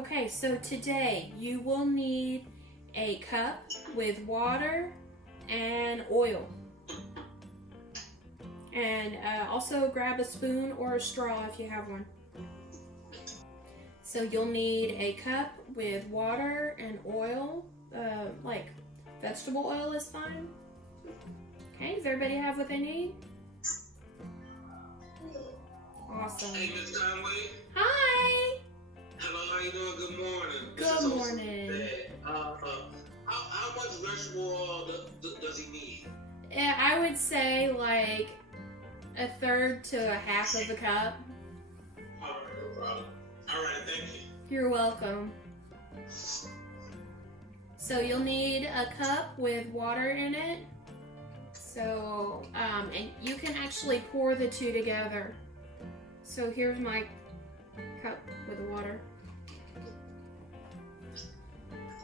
Okay, so today you will need a cup with water and oil. And also grab a spoon or a straw if you have one. So you'll need a cup with water and oil, like vegetable oil is fine. Okay, does everybody have what they need? Awesome. Hey, Miss Conway. Hi. Hello, how you doing? Good morning. Good morning. How much vegetable oil does he need? Yeah, I would say like a third to a half of a cup. All right, no problem. All right, thank you. You're welcome. So you'll need a cup with water in it. So, and you can actually pour the two together. So here's my cup with the water.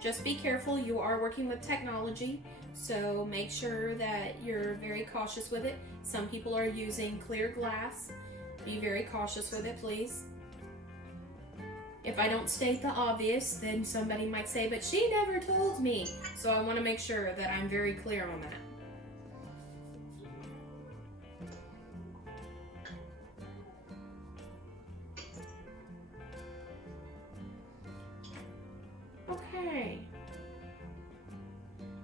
Just be careful, you are working with technology, so make sure that you're very cautious with it. Some people are using clear glass. Be very cautious with it, please. If I don't state the obvious, then somebody might say, but she never told me. So I want to make sure that I'm very clear on that. Okay,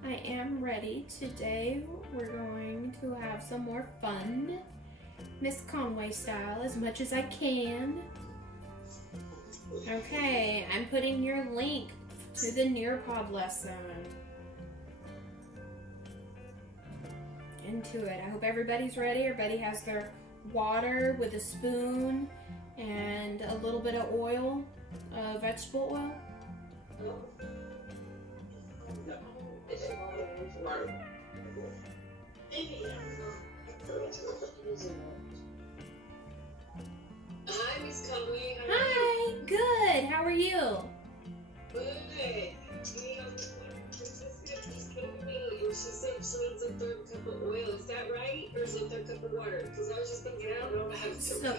I am ready. Today we're going to have some more fun, Miss Conway style, as much as I can. Okay, I'm putting your link to the Nearpod lesson into it. I hope everybody's ready. Everybody has their water with a spoon and a little bit of oil, vegetable oil. Hi, Miss Conway. Hi, good. How are you? Good. Just told me, and she said she needs a third cup of oil. Is that right? Or is it a third cup of water? Because I was just thinking, I don't know if I have So,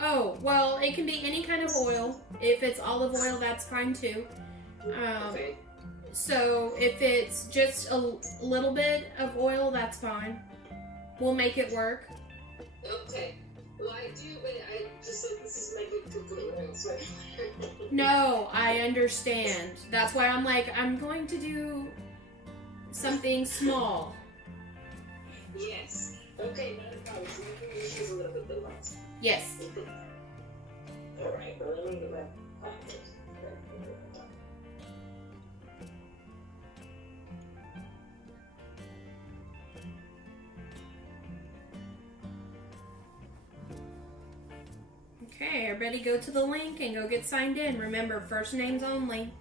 oh, well, it can be any kind of oil. If it's olive oil, that's fine too. Okay. So if it's just a little bit of oil, that's fine. We'll make it work. Okay. Well, I do, but I just said this is my good cooking oil, so No, I understand. That's why I'm like, I'm going to do something small. Yes. Okay, not a problem. So you can use a little bit of that. Yes. All right. Well, let me get my pocket. Okay, everybody go to the link and go get signed in. Remember, first names only.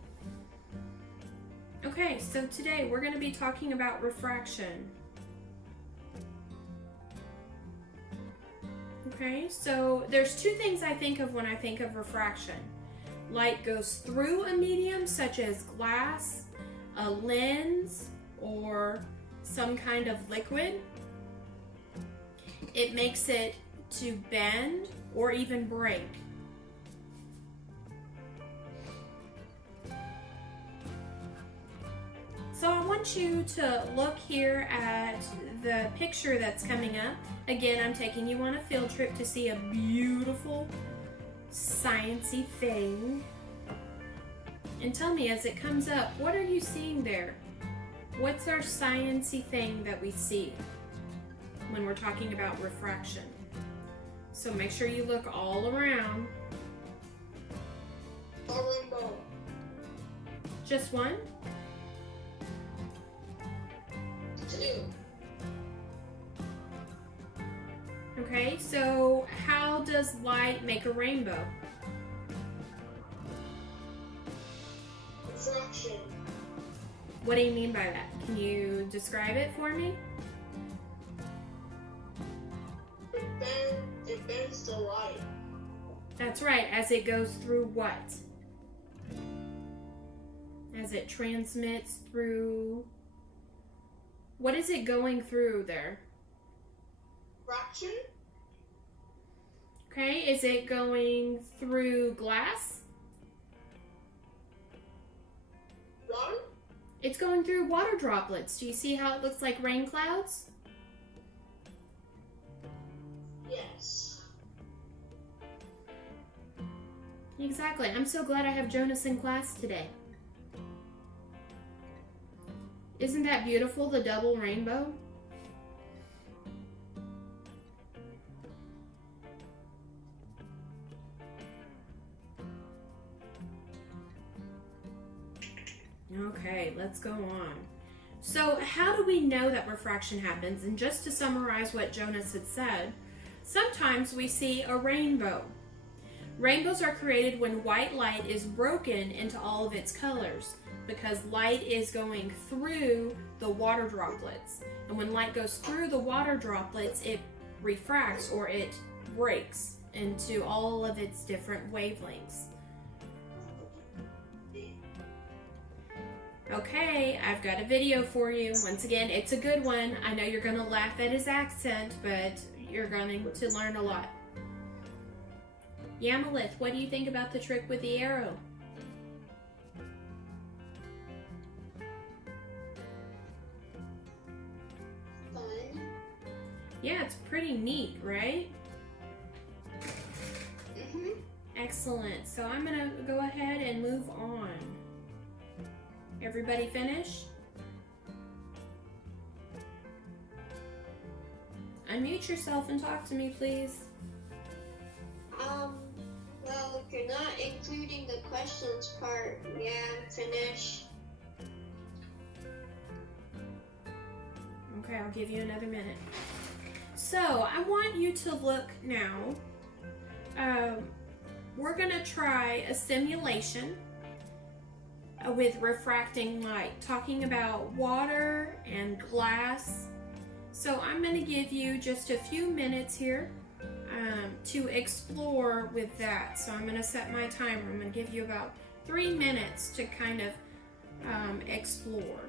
Okay, so today we're going to be talking about refraction. Okay, so there's two things I think of when I think of refraction. Light goes through a medium such as glass, a lens, or some kind of liquid. It makes it to bend or even break. So I want you to look here at the picture that's coming up. Again, I'm taking you on a field trip to see a beautiful sciencey thing. And tell me as it comes up, what are you seeing there? What's our sciencey thing that we see when we're talking about refraction? So make sure you look all around. A rainbow. Just one? Two. Okay, so how does light make a rainbow? Refraction. What do you mean by that? Can you describe it for me? It bends the light. That's right, as it goes through what? As it transmits through... What is it going through there? Refraction? Okay, is it going through glass? Water? It's going through water droplets. Do you see how it looks like rain clouds? Yes. Exactly. I'm so glad I have Jonas in class today. Isn't that beautiful, the double rainbow? Okay, let's go on. So how do we know that refraction happens? And just to summarize what Jonas had said, sometimes we see a rainbow. Rainbows are created when white light is broken into all of its colors because light is going through the water droplets. And when light goes through the water droplets, it refracts, or it breaks into all of its different wavelengths. Okay, I've got a video for you. Once again, it's a good one. I know you're going to laugh at his accent, but you're going to learn a lot. Yamalith, what do you think about the trick with the arrow? Fun. Yeah, it's pretty neat, right? Mm-hmm. Excellent. So I'm going to go ahead and move on. Everybody finish? Unmute yourself and talk to me, please. Well, if you're not including the questions part, yeah, finish. Okay, I'll give you another minute. So, I want you to look now. We're going to try a simulation with refracting light, talking about water and glass. So I'm going to give you just a few minutes here to explore with that. So I'm going to set my timer. I'm going to give you about 3 minutes to kind of explore.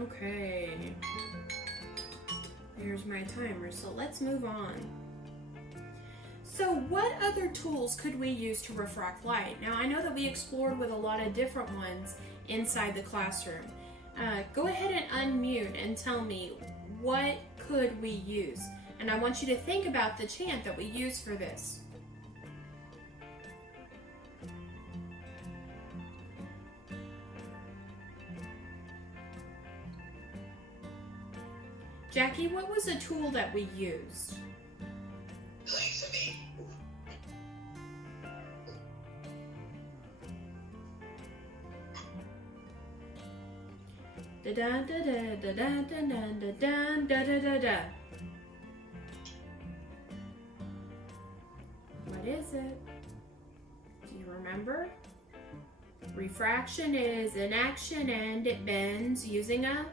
Okay. There's my timer. So let's move on. So what other tools could we use to refract light? Now I know that we explored with a lot of different ones inside the classroom. Go ahead and unmute and tell me, what could we use? And I want you to think about the chant that we use for this. Jackie, what was a tool that we used? Da da da da da da da da da da da da. What is it? Do you remember? Refraction is an action and it bends using a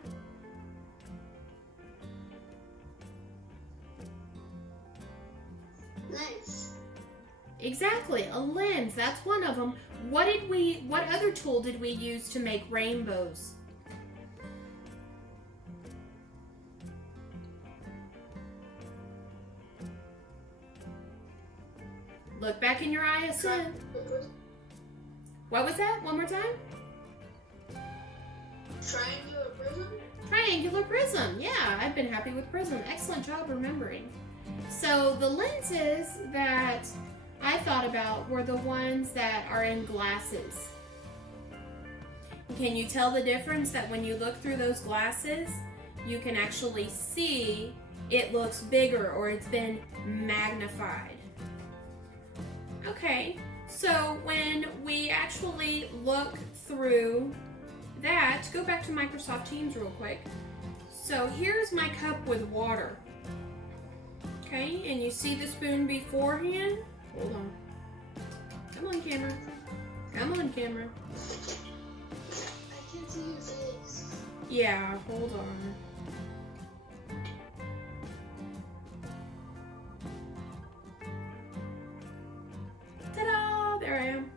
lens. Exactly, a lens. That's one of them. What other tool did we use to make rainbows? Look back in your ISN. What was that? One more time? Triangular prism? Triangular prism. Yeah, I've been happy with prism. Excellent job remembering. So the lenses that I thought about were the ones that are in glasses. Can you tell the difference that when you look through those glasses, you can actually see it looks bigger or it's been magnified? Okay, so when we actually look through that, go back to Microsoft Teams real quick. So here's my cup with water. Okay, and you see the spoon beforehand? Hold on. Come on, camera. Come on, camera. I can't see your face. Yeah, hold on. Ta-da! There I am.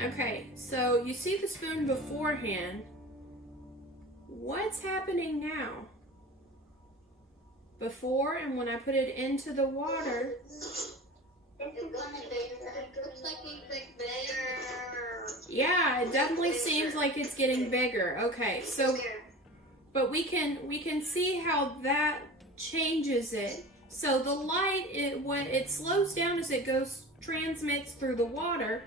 Okay, so you see the spoon beforehand. What's happening now? before, and when I put it into the water, It's getting bigger. It looks like it's getting bigger. yeah, it definitely seems like it's getting bigger. Okay, so, but we can see how that changes it. So the light, when it slows down as it transmits through the water,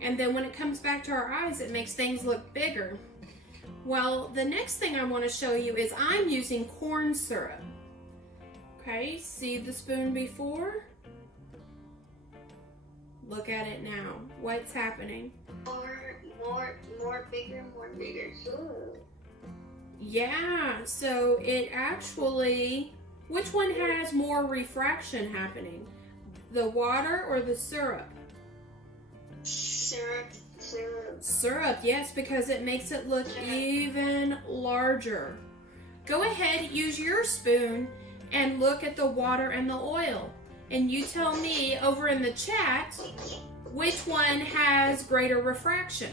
and then when it comes back to our eyes, it makes things look bigger. Well, the next thing I want to show you is I'm using corn syrup. Okay, see the spoon before? Look at it now. What's happening? More bigger. Yeah, so it actually, which one has more refraction happening? The water or the syrup? Syrup. Syrup, yes, because it makes it look even larger. Go ahead, use your spoon and look at the water and the oil. And you tell me over in the chat which one has greater refraction.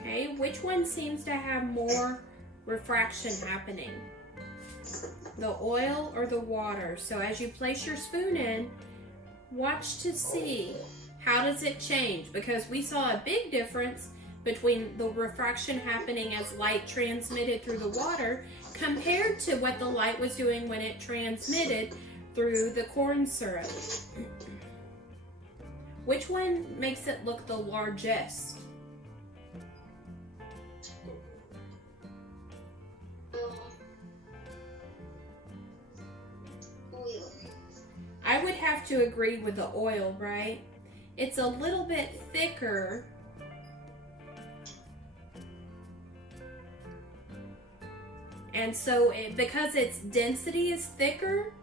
Okay, which one seems to have more refraction happening? The oil or the water? So as you place your spoon in, watch to see how does it change, because we saw a big difference between the refraction happening as light transmitted through the water compared to what the light was doing when it transmitted through the corn syrup. Which one makes it look the largest? Oil. I would have to agree with the oil, right? It's a little bit thicker. And so because its density is thicker,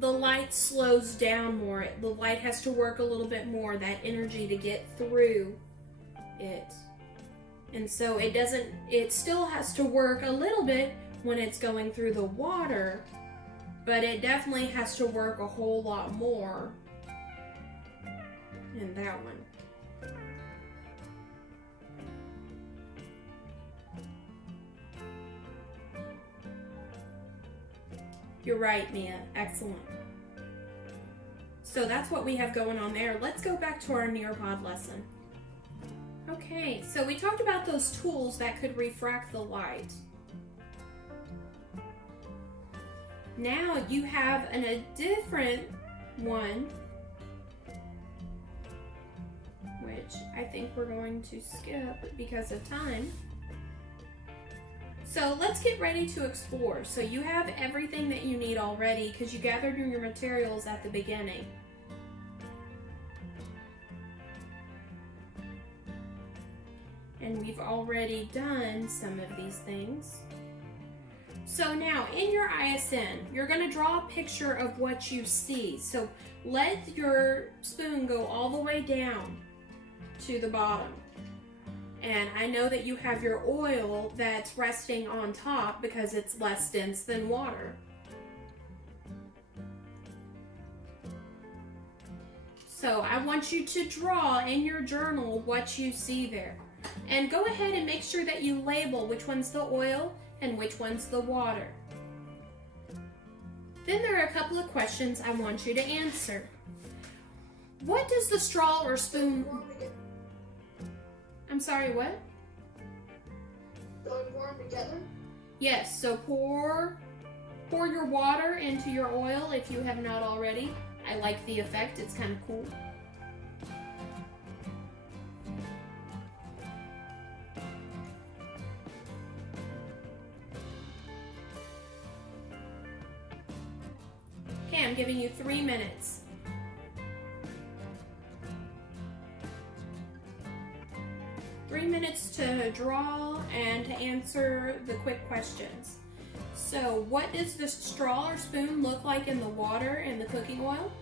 the light slows down more. The light has to work a little bit more, that energy to get through it. And so it still has to work a little bit when it's going through the water, but it definitely has to work a whole lot more in that one. You're right, Mia. Excellent. So that's what we have going on there. Let's go back to our Nearpod lesson. Okay, so we talked about those tools that could refract the light. Now you have a different one, which I think we're going to skip because of time. So let's get ready to explore. So you have everything that you need already because you gathered your materials at the beginning. And we've already done some of these things. So now in your ISN, you're going to draw a picture of what you see. So let your spoon go all the way down to the bottom. And I know that you have your oil that's resting on top because it's less dense than water. So I want you to draw in your journal what you see there. And go ahead and make sure that you label which one's the oil and which one's the water. Then there are a couple of questions I want you to answer. What does the straw or spoon... I'm sorry, what? So we pour them together? Yes, so pour your water into your oil if you have not already. I like the effect, it's kind of cool. Okay, I'm giving you 3 minutes. Minutes to draw and to answer the quick questions. So, what does the straw or spoon look like in the water and the cooking oil?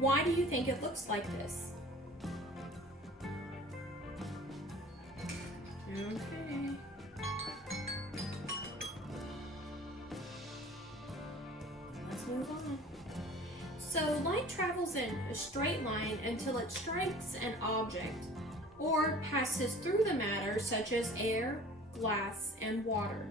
Why do you think it looks like this? Okay. Let's move on. So, light travels in a straight line until it strikes an object or passes through the matter such as air, glass and water.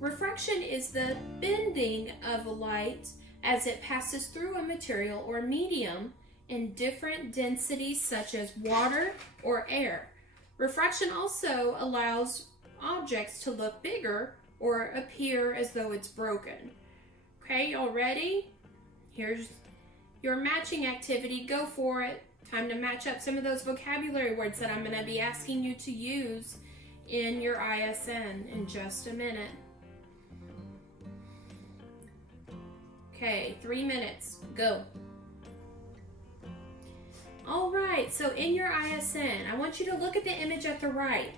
Refraction is the bending of light as it passes through a material or medium in different densities such as water or air. Refraction also allows objects to look bigger or appear as though it's broken. Okay, y'all ready? Here's your matching activity. Go for it. Time to match up some of those vocabulary words that I'm going to be asking you to use in your ISN in just a minute. Okay, 3 minutes. Go. All right, so in your ISN, I want you to look at the image at the right.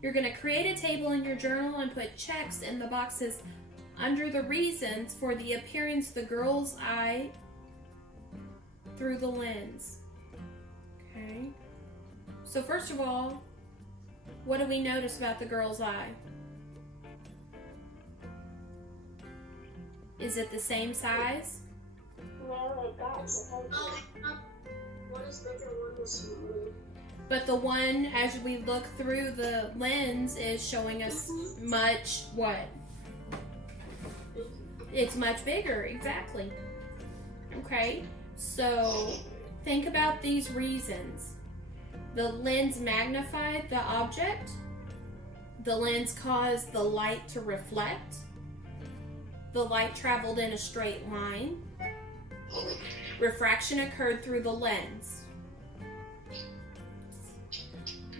You're going to create a table in your journal and put checks in the boxes under the reasons for the appearance of the girl's eye through the lens. Okay. So first of all, what do we notice about the girl's eye? Is it the same size? No, it got one is bigger, one is smaller. But the one, as we look through the lens, is showing us much what? It's much bigger, exactly. Okay, so think about these reasons. The lens magnified the object. The lens caused the light to reflect. The light traveled in a straight line. Refraction occurred through the lens.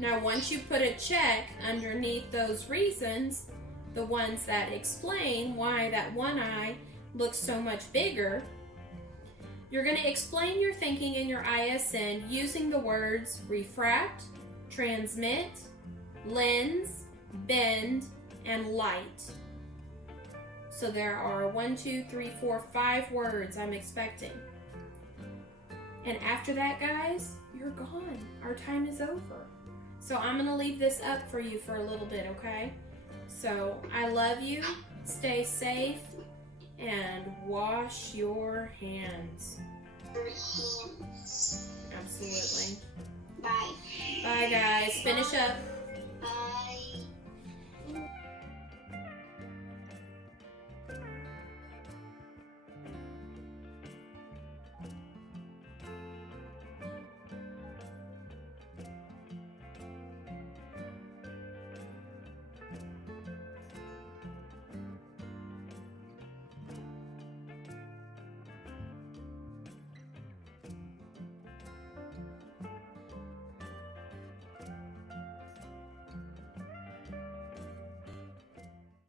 Now, once you put a check underneath those reasons, the ones that explain why that one eye looks so much bigger, you're going to explain your thinking in your ISN using the words refract, transmit, lens, bend, and light. So there are 1, 2, 3, 4, 5 words I'm expecting. And after that, guys, you're gone. Our time is over. So I'm going to leave this up for you for a little bit, okay? So I love you. Stay safe. And wash your hands. Absolutely. Bye. Bye, guys. Finish up. Bye.